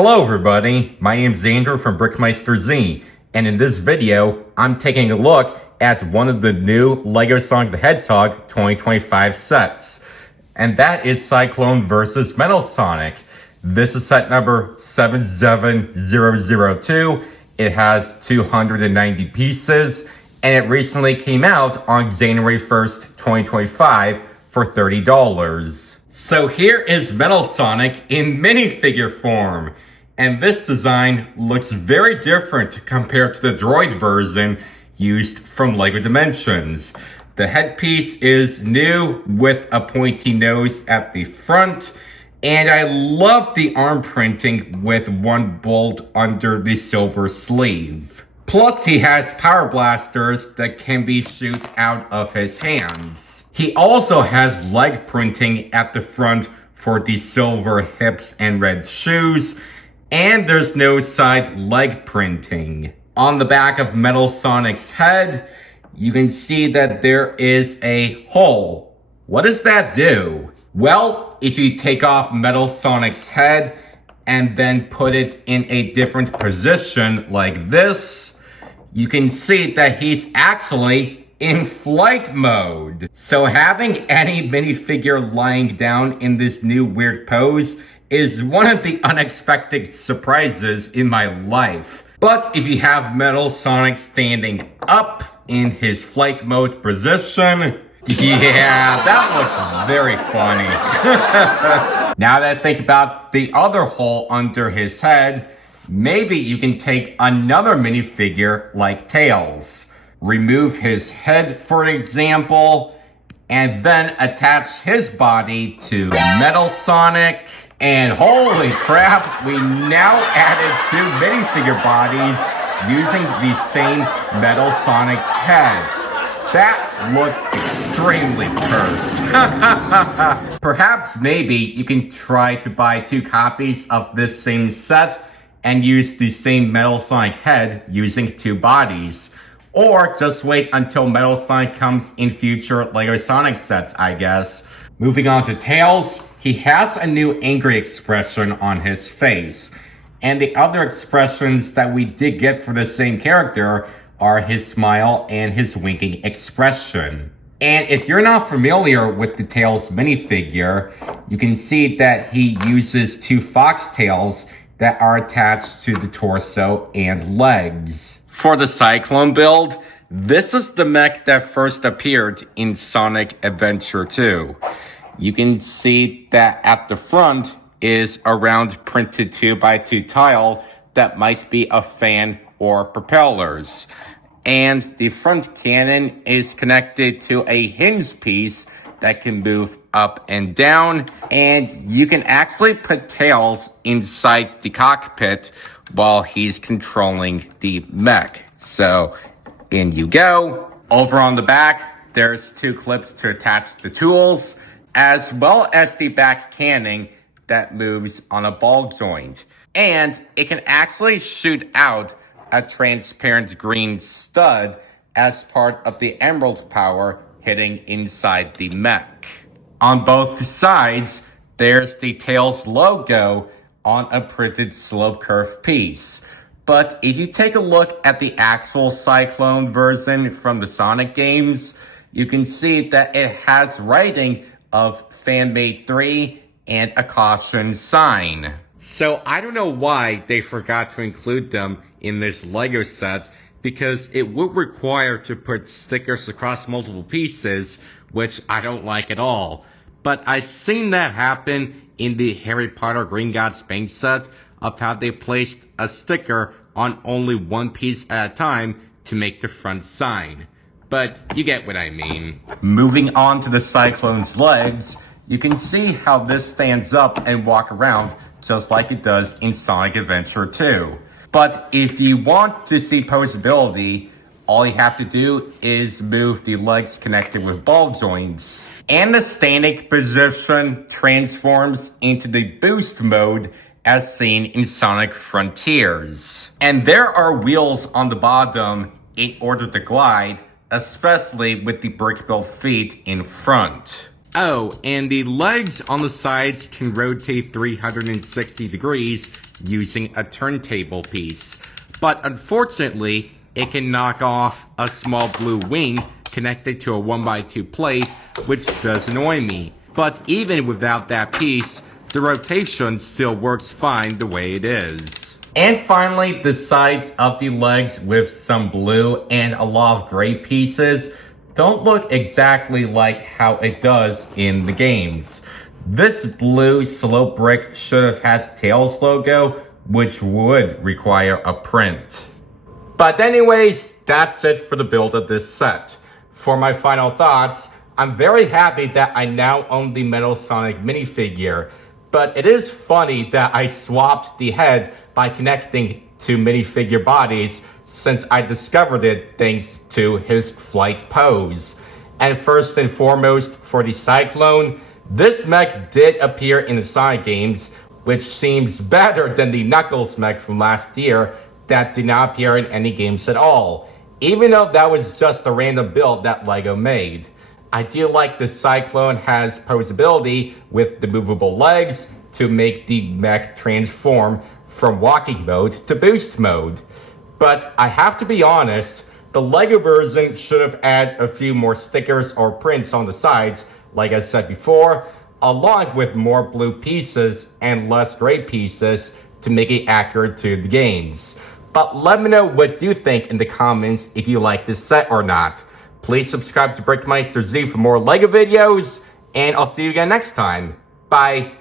Hello everybody, my name is Andrew from BrickMeisterZ, and in this video, I'm taking a look at one of the new LEGO Sonic the Hedgehog 2025 sets. And that is Cyclone vs. Metal Sonic. This is set number 77002. It has 290 pieces, and it recently came out on January 1st, 2025 for $30. So here is Metal Sonic in minifigure form. And this design looks very different compared to the droid version used from LEGO Dimensions. The headpiece is new with a pointy nose at the front. And I love the arm printing with one bolt under the silver sleeve. Plus he has power blasters that can be shoot out of his hands. He also has leg printing at the front for the silver hips and red shoes. And there's no side leg printing. On the back of Metal Sonic's head, you can see that there is a hole. What does that do? Well, if you take off Metal Sonic's head and then put it in a different position like this, you can see that he's actually in flight mode. So having any minifigure lying down in this new weird pose is one of the unexpected surprises in my life. But if you have Metal Sonic standing up in his flight mode position, yeah, that looks very funny. Now that I think about the other hole under his head, maybe you can take another minifigure like Tails, remove his head for example, and then attach his body to Metal Sonic. And holy crap, we now added two minifigure bodies using the same Metal Sonic head. That looks extremely cursed. Perhaps maybe you can try to buy two copies of this same set and use the same Metal Sonic head using two bodies. Or just wait until Metal Sonic comes in future LEGO Sonic sets, I guess. Moving on to Tails, he has a new angry expression on his face. And the other expressions that we did get for the same character are his smile and his winking expression. And if you're not familiar with the Tails minifigure, you can see that he uses two foxtails that are attached to the torso and legs. For the Cyclone build, this is the mech that first appeared in Sonic Adventure 2. You can see that at the front is a round printed 2x2 tile that might be a fan or propellers. And the front cannon is connected to a hinge piece that can move up and down. And you can actually put Tails inside the cockpit while he's controlling the mech. So in you go. Over on the back, there's two clips to attach the tools, as well as the back cannon that moves on a ball joint. And it can actually shoot out a transparent green stud as part of the emerald power hitting inside the mech. On both sides, there's the Tails logo on a printed slope curve piece. But if you take a look at the actual Cyclone version from the Sonic games, you can see that it has writing of Fanmade 3 and a caution sign. So I don't know why they forgot to include them in this LEGO set, because it would require to put stickers across multiple pieces, which I don't like at all. But I've seen that happen in the Harry Potter Green Gods paint set of how they placed a sticker on only one piece at a time to make the front sign. But you get what I mean. Moving on to the Cyclone's legs, you can see how this stands up and walk around just like it does in Sonic Adventure 2. But if you want to see posability, all you have to do is move the legs connected with ball joints. And the standing position transforms into the boost mode as seen in Sonic Frontiers. And there are wheels on the bottom in order to glide, especially with the brick-built feet in front. Oh, and the legs on the sides can rotate 360 degrees using a turntable piece. But unfortunately, it can knock off a small blue wing connected to a 1x2 plate, which does annoy me. But even without that piece, the rotation still works fine the way it is. And finally, the sides of the legs with some blue and a lot of gray pieces don't look exactly like how it does in the games. This blue slope brick should have had the Tails logo, which would require a print. But anyways, that's it for the build of this set. For my final thoughts, I'm very happy that I now own the Metal Sonic minifigure, but it is funny that I swapped the head by connecting to minifigure bodies since I discovered it thanks to his flight pose. And first and foremost, for the Cyclone, this mech did appear in the Sonic games, which seems better than the Knuckles mech from last year that did not appear in any games at all, even though that was just a random build that LEGO made. I do like the Cyclone has posability with the movable legs to make the mech transform from walking mode to boost mode. But I have to be honest, the LEGO version should have added a few more stickers or prints on the sides, like I said before, along with more blue pieces and less gray pieces to make it accurate to the games. But let me know what you think in the comments if you like this set or not. Please subscribe to BrickMeisterZ for more LEGO videos, and I'll see you again next time. Bye.